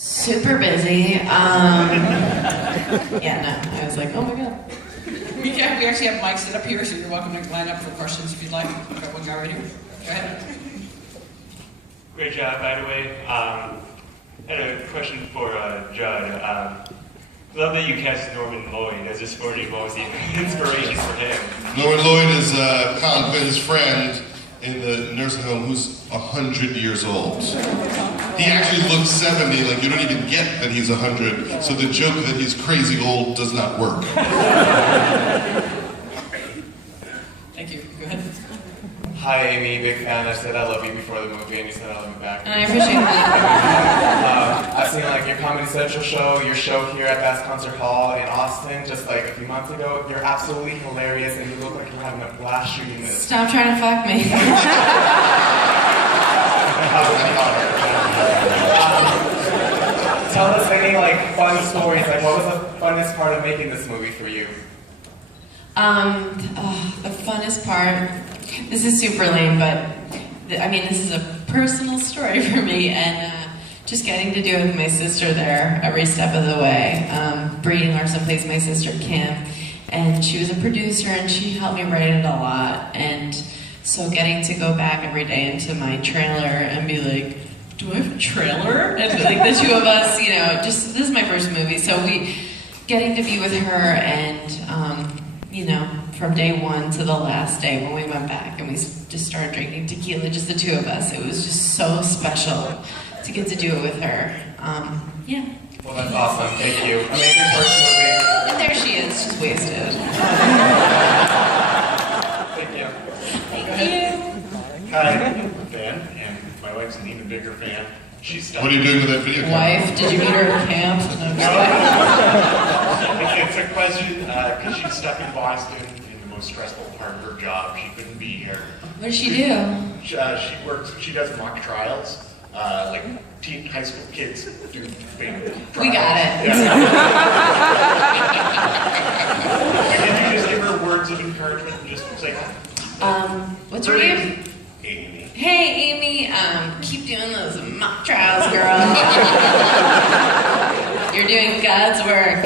Super busy. Yeah, no, I was like, oh my god. We actually have mics set up here, so you're welcome to line up for questions if you'd like. We've got one guy right here. Go ahead. Great job, by the way. I had a question for Judd. Love that you cast Norman Lloyd as a sporting. What was the inspiration for him? Norman Lloyd is Colin Quinn's friend in the nursing home who's 100 years old. He actually looks 70, like you don't even get that he's 100, so the joke that he's crazy old does not work. Thank you. Go ahead. Hi Amy, big fan. I said I love you before the movie and you said I love you back. And I appreciate that. I've seen like your Comedy Central show, your show here at Bass Concert Hall in Austin just like a few months ago. You're absolutely hilarious and you look like you're having a blast shooting this. Stop trying to fuck me. Tell us any like fun stories, like what was the funnest part of making this movie for you? The funnest part, this is super lame, but I mean, this is a personal story for me, and just getting to do it with my sister there every step of the way. Bree Larson plays my sister Kim, and she was a producer, and she helped me write it a lot, and so getting to go back every day into my trailer and be like, do I have a trailer? And like the two of us, you know, just, this is my first movie, so getting to be with her and, you know, from day one to the last day when we went back and we just started drinking tequila, just the two of us. It was just so special to get to do it with her. Yeah. Well, that's awesome. Thank you. Amazing first movie. And there she is, just wasted. Thank you. Thank you. Hi, I'm a fan, and my wife's an even bigger fan. She's stuck. What are you doing with that video camera? Wife, did you meet her at camp? It's a question, because she's stuck in Boston in the most stressful part of her job. She couldn't be here. What does she do? She does mock trials, like high school kids do trials. We got it. Yeah. Can you just give her words of encouragement and just say, What's her name? Amy. Hey, Amy, keep doing those mock trials, girl. You're doing God's work.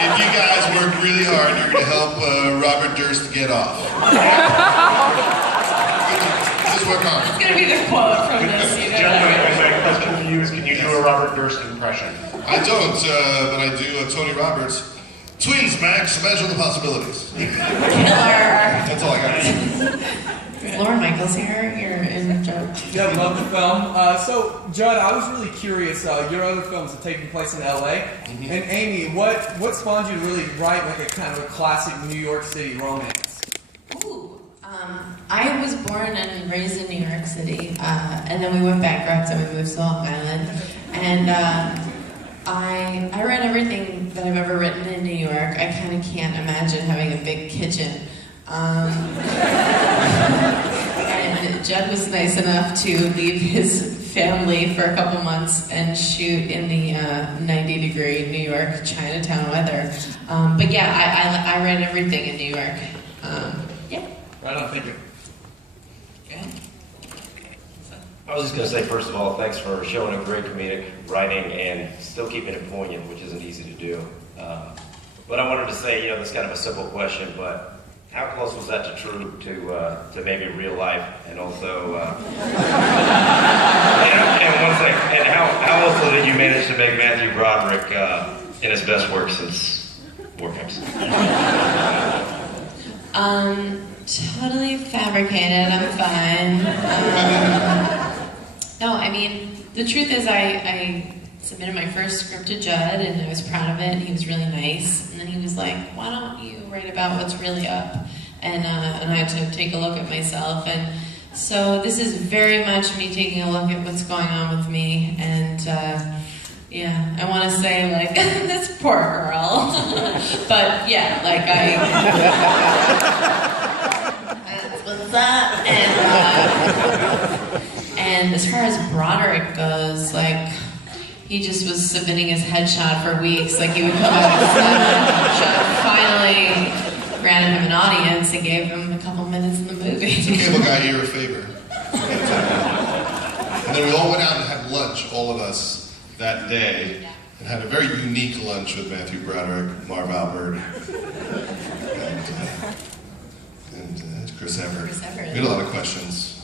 If you guys work really hard, you're going to help Robert Durst get off. Just work hard. It's going to be the quote from this, you know. Gentlemen, my question to you is, can you do a Robert Durst impression? I don't, but I do Tony Roberts. Twins, Max, imagine the possibilities. Killer. That's all I got. Lauren Michaels here. You're in Judd. Yeah, love the film. So, Judd, I was really curious. Your other films are taking place in LA. And Amy, what spawned you to really write like a kind of a classic New York City romance? Ooh, I was born and raised in New York City, and then we went bankrupt and we moved to Long Island. And I read everything that I've ever written in New York. I kind of can't imagine having a big kitchen. And Judd was nice enough to leave his family for a couple months and shoot in the 90-degree New York Chinatown weather. But yeah, I read everything in New York. Yeah. Right on, thank you. Okay. I was just going to say, first of all, thanks for showing a great comedic writing and still keeping it poignant, which isn't easy to do. But I wanted to say, you know, this is kind of a simple question, but how close was that to true to maybe real life, and also, and one second, and how also did you manage to make Matthew Broderick in his best work since War Games? Totally fabricated. I'm fine. No, I mean, the truth is I submitted my first script to Judd, and I was proud of it, and he was really nice. And then he was like, why don't you write about what's really up? And I had to take a look at myself. And so this is very much me taking a look at what's going on with me. And yeah, I want to say, like, this poor girl. But yeah, like that's what's up. And as far as Broderick goes, like, he just was submitting his headshot for weeks. Like, he would come out with his headshot. Finally granted him an audience and gave him a couple minutes in the movie. It's okay, look, I hear a favor. And then we all went out and had lunch. lunch, all of us, that day, and had a very unique lunch with Matthew Broderick, Marv Albert, and Chris Everett. Chris Everett. We had a lot of questions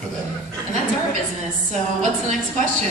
for them. And that's our business. So what's the next question?